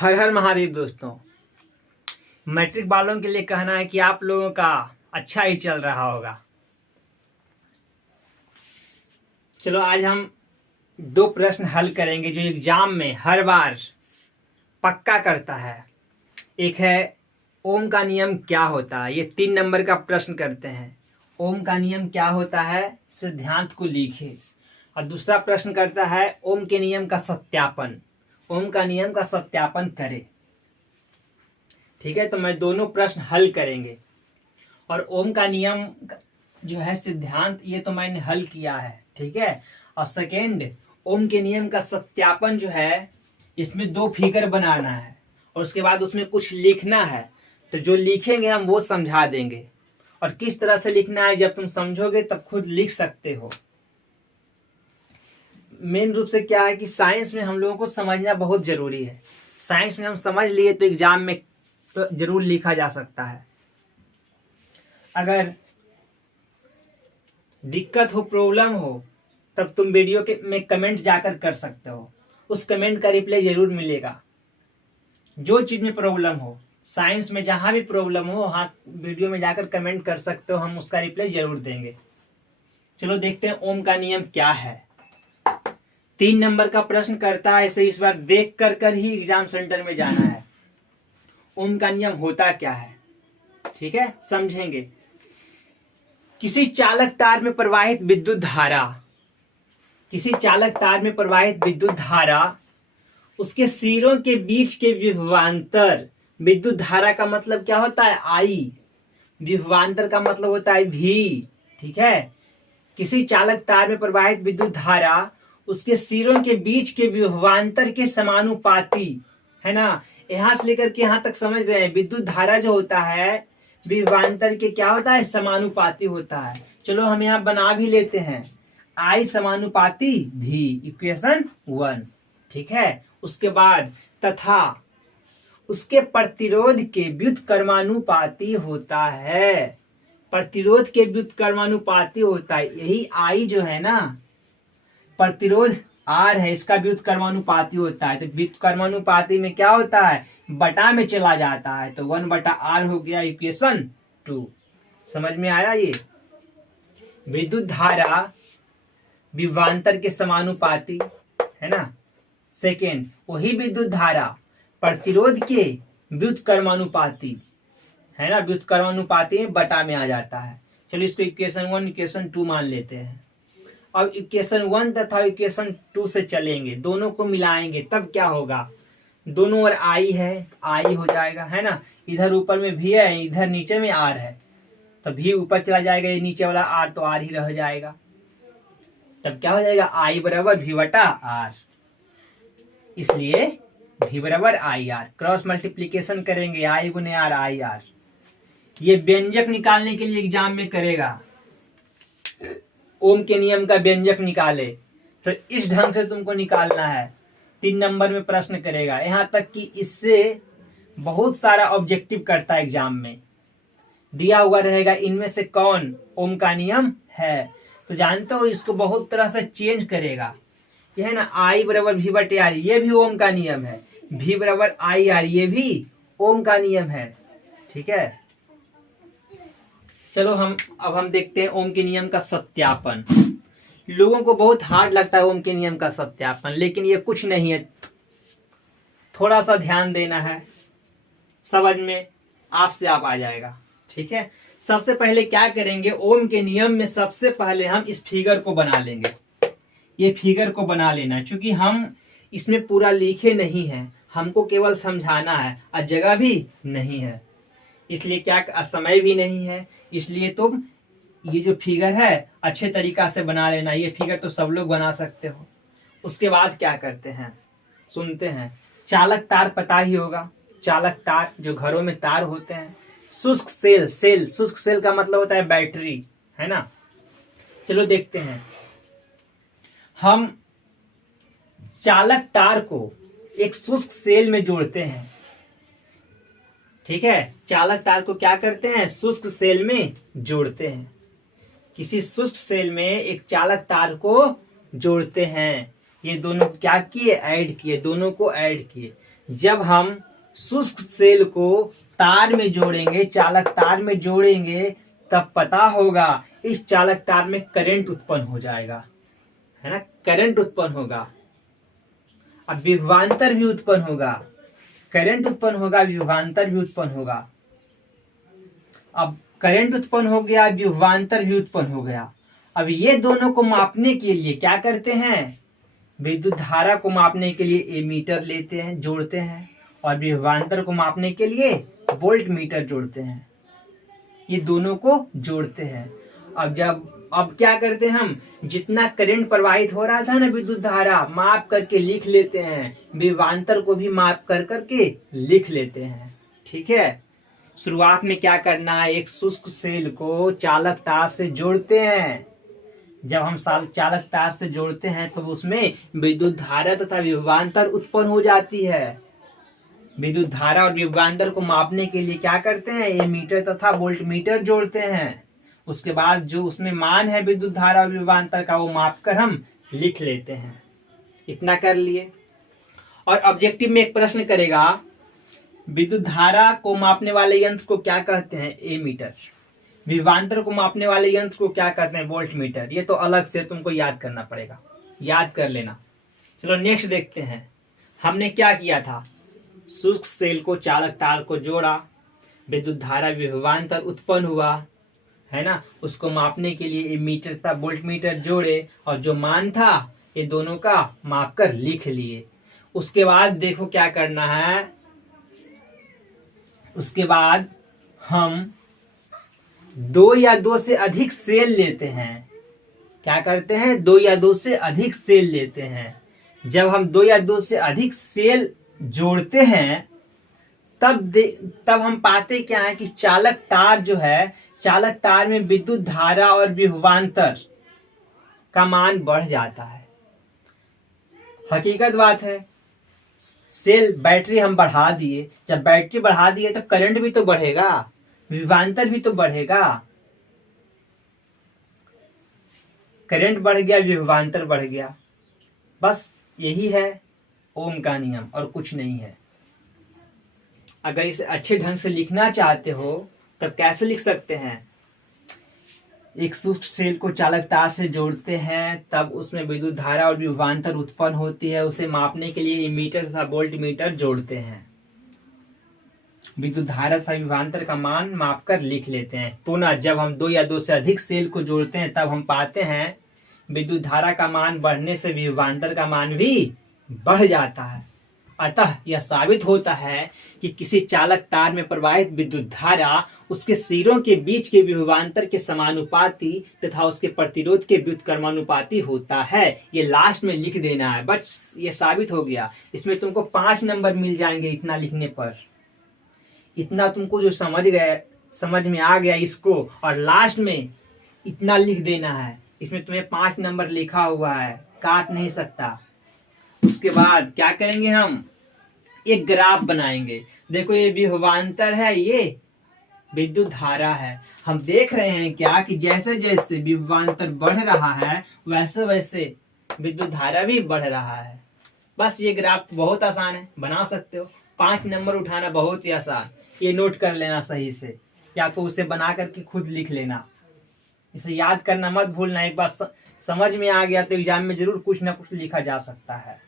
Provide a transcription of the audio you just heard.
हर हर महादेव दोस्तों। मैट्रिक वालों के लिए कहना है कि आप लोगों का अच्छा ही चल रहा होगा। चलो आज हम दो प्रश्न हल करेंगे जो एग्जाम में हर बार पक्का करता है। एक है ओम का नियम क्या होता है, ये 3 नंबर का प्रश्न करते हैं। ओम का नियम क्या होता है, सिद्धांत को लिखे। और दूसरा प्रश्न करता है ओम के नियम का सत्यापन, ओम का नियम का सत्यापन करें। ठीक है, तो मैं दोनों प्रश्न हल करेंगे। और ओम का नियम जो है सिद्धांत, ये तो मैंने हल किया है। ठीक है, और सेकेंड ओम के नियम का सत्यापन जो है, इसमें 2 फिगर बनाना है और उसके बाद उसमें कुछ लिखना है। तो जो लिखेंगे हम वो समझा देंगे, और किस तरह से लिखना है जब तुम समझोगे तब खुद लिख सकते हो। मेन रूप से क्या है कि साइंस में हम लोगों को समझना बहुत जरूरी है। साइंस में हम समझ लिए तो एग्जाम में तो जरूर लिखा जा सकता है। अगर दिक्कत हो, प्रॉब्लम हो, तब तुम वीडियो के में कमेंट जाकर कर सकते हो। उस कमेंट का रिप्लाई जरूर मिलेगा। जो चीज में प्रॉब्लम हो, साइंस में जहां भी प्रॉब्लम हो, वहां वीडियो में जाकर कमेंट कर सकते हो, हम उसका रिप्लाई जरूर देंगे। चलो देखते हैं ओम का नियम क्या है। 3 नंबर का प्रश्न करता है, इसे इस बार देख कर ही एग्जाम सेंटर में जाना है। ओम का नियम होता क्या है, ठीक है, समझेंगे। किसी चालक तार में प्रवाहित विद्युत धारा, किसी चालक तार में प्रवाहित विद्युत धारा, उसके सिरों के बीच के विभवांतर, विद्युत धारा का मतलब क्या होता है आई, विभवांतर का मतलब होता है भी। ठीक है, किसी चालक तार में प्रवाहित विद्युत धारा उसके सिरों के बीच के विभवांतर के समानुपाती, है ना। यहां से लेकर के यहां तक समझ रहे हैं, विद्युत धारा जो होता है विभवांतर के क्या होता है, समानुपाती होता है। चलो हम यहां बना भी लेते हैं, आई समानुपाती भी, इक्वेशन 1। ठीक है, उसके बाद तथा उसके प्रतिरोध के व्युत्क्रमानुपाती होता है, प्रतिरोध के व्युत्क्रमानुपाती होता है। यही आई जो है ना, प्रतिरोध आर है, इसका व्युत्क्रमानुपाती होता है। तो व्युत्क्रमानुपाती में क्या होता है, बटा में चला जाता है, तो 1/r हो गया, इक्वेशन 2। समझ में आया ये। विद्युत धारा विभवांतर के समानुपाती, है ना। सेकेंड, वही विद्युत धारा प्रतिरोध के व्युत्क्रमानुपाती, है ना, व्युत्क्रमानुपाती में बटा में आ जाता है। चलो इसको इक्वेशन 1 इक्वेशन 2 मान लेते हैं। अब इक्वेशन 1 तथा इक्वेशन 2 से चलेंगे, दोनों को मिलाएंगे, तब क्या होगा, दोनों ओर आई है, आई हो जाएगा, है ना। इधर ऊपर में भी है, इधर नीचे में आर है, तो भी ऊपर चला जाएगा, ये नीचे वाला आर तो आर ही रह जाएगा। तब क्या हो जाएगा, आई बराबर भी बटा आर, इसलिए भी बराबर आई आर। क्रॉस मल्टीप्लीकेशन करेंगे, आई गुने आर आई आर। ये व्यंजक निकालने के लिए एग्जाम में करेगा, ओम के नियम का व्यंजक निकाले, तो इस ढंग से तुमको निकालना है। 3 नंबर में प्रश्न करेगा, यहां तक कि इससे बहुत सारा ऑब्जेक्टिव करता है एग्जाम में। दिया हुआ रहेगा इनमें से कौन ओम का नियम है, तो जानते हो इसको बहुत तरह से चेंज करेगा। यह है ना, आई बराबर भी बटे आर, ये भी ओम का नियम है। भी बराबर आई आर, ये भी ओम का नियम है। ठीक है, चलो अब हम देखते हैं ओम के नियम का सत्यापन। लोगों को बहुत हार्ड लगता है ओम के नियम का सत्यापन, लेकिन ये कुछ नहीं है, थोड़ा सा ध्यान देना है, समझ में आपसे आप आ जाएगा। ठीक है, सबसे पहले क्या करेंगे, ओम के नियम में सबसे पहले हम इस फिगर को बना लेंगे। ये फिगर को बना लेना, क्योंकि हम इसमें पूरा लिखे नहीं है, हमको केवल समझाना है और जगह भी नहीं है, इसलिए क्या समय भी नहीं है, इसलिए तुम ये जो फिगर है अच्छे तरीका से बना लेना। ये फिगर तो सब लोग बना सकते हो। उसके बाद क्या करते हैं, सुनते हैं। चालक तार पता ही होगा, चालक तार जो घरों में तार होते हैं। शुष्क सेल, शुष्क सेल का मतलब होता है बैटरी, है ना। चलो देखते हैं, हम चालक तार को एक शुष्क सेल में जोड़ते हैं। ठीक है, चालक तार को क्या करते हैं, शुष्क सेल में जोड़ते हैं। किसी शुष्क सेल में एक चालक तार को जोड़ते हैं। ये दोनों क्या किए, ऐड किए, दोनों को ऐड किए। जब हम शुष्क सेल को तार में जोड़ेंगे, चालक तार में जोड़ेंगे, तब पता होगा इस चालक तार में करंट उत्पन्न हो जाएगा, है ना, करंट उत्पन्न होगा। अब विभवांतर भी उत्पन्न होगा, करंट उत्पन्न होगा, विभवांतर भी उत्पन्न होगा। अब करंट उत्पन्न हो गया, विभवांतर भी उत्पन्न हो गया। अब ये दोनों को मापने के लिए क्या करते हैं, विद्युत धारा को मापने के लिए एमीटर लेते हैं, जोड़ते हैं, और विभवांतर को मापने के लिए वोल्ट मीटर जोड़ते हैं। ये दोनों को जोड़ते हैं। अब क्या करते हैं, हम जितना करंट प्रवाहित हो रहा था ना, विद्युत धारा माप करके लिख लेते हैं, विभवांतर को भी माप कर करके लिख लेते हैं। ठीक है, शुरुआत में क्या करना है, एक शुष्क सेल को चालक तार से जोड़ते हैं। जब हम चालक तार से जोड़ते हैं तो उसमें विद्युत धारा तथा विभवांतर उत्पन्न हो जाती है। विद्युत धारा और विभवांतर को मापने के लिए क्या करते हैं, एमीटर तथा वोल्ट मीटर जोड़ते हैं। उसके बाद जो उसमें मान है विद्युत धारा और विभवांतर का, वो माप कर हम लिख लेते हैं। इतना कर लिए। और ऑब्जेक्टिव में एक प्रश्न करेगा, विद्युत धारा को मापने वाले यंत्र को क्या कहते हैं, एमीटर। विभवांतर को मापने वाले यंत्र को क्या कहते हैं, वोल्ट मीटर। ये तो अलग से तुमको याद करना पड़ेगा, याद कर लेना। चलो नेक्स्ट देखते हैं। हमने क्या किया था, शुष्क सेल को चालक तार को जोड़ा, विद्युत धारा विभवांतर उत्पन्न हुआ, है ना, उसको मापने के लिए एमीटर तथा वोल्ट मीटर जोड़े, और जो मान था ये दोनों का माप कर लिख लिए। उसके बाद देखो क्या करना है, उसके बाद हम 2 या 2 से अधिक सेल लेते हैं। क्या करते हैं, 2 या 2 से अधिक सेल लेते हैं। जब हम 2 या 2 से अधिक सेल जोड़ते हैं तब हम पाते क्या है कि चालक तार जो है, चालक तार में विद्युत धारा और विभवांतर का मान बढ़ जाता है। हकीकत बात है। सेल बैटरी हम बढ़ा दिए, जब बैटरी बढ़ा दिए तब करंट भी तो बढ़ेगा, विभवांतर भी तो बढ़ेगा। करंट बढ़ गया, विभवांतर बढ़ गया। बस यही है ओम का नियम, और कुछ नहीं है। अगर इसे अच्छे ढंग से लिखना चाहते हो तब कैसे लिख सकते हैं, एक शुष्क सेल को चालक तार से जोड़ते हैं, तब उसमें विद्युत धारा और विभवांतर उत्पन्न होती है। उसे मापने के लिए एमीटर तथा वोल्ट मीटर जोड़ते हैं। विद्युत धारा तथा विभवांतर का मान माप कर लिख लेते हैं। पुनः जब हम 2 या 2 से अधिक सेल को जोड़ते हैं तब हम पाते हैं विद्युत धारा का मान बढ़ने से विभवांतर का मान भी बढ़ जाता है। अतः यह साबित होता है कि किसी चालक तार में प्रवाहित विद्युत धारा उसके सिरों के बीच के विभवांतर के समानुपाती तथा उसके प्रतिरोध के व्युत्क्रमानुपाती होता है। ये लास्ट में लिख देना है, बस ये साबित हो गया। इसमें तुमको 5 नंबर मिल जाएंगे इतना लिखने पर। इतना तुमको जो समझ में आ गया इसको, और लास्ट में इतना लिख देना है। इसमें तुम्हें 5 नंबर लिखा हुआ है, काट नहीं सकता। उसके बाद क्या करेंगे, हम एक ग्राफ बनाएंगे। देखो ये विभवांतर है, ये विद्युत धारा है। हम देख रहे हैं क्या कि जैसे जैसे विभवांतर बढ़ रहा है वैसे वैसे विद्युत धारा भी बढ़ रहा है। बस ये ग्राफ बहुत आसान है, बना सकते हो। 5 नंबर उठाना बहुत ही आसान। ये नोट कर लेना सही से, या तो उसे बना करके खुद लिख लेना। इसे याद करना मत भूलना। एक बार समझ में आ गया तो एग्जाम में जरूर कुछ ना कुछ लिखा जा सकता है।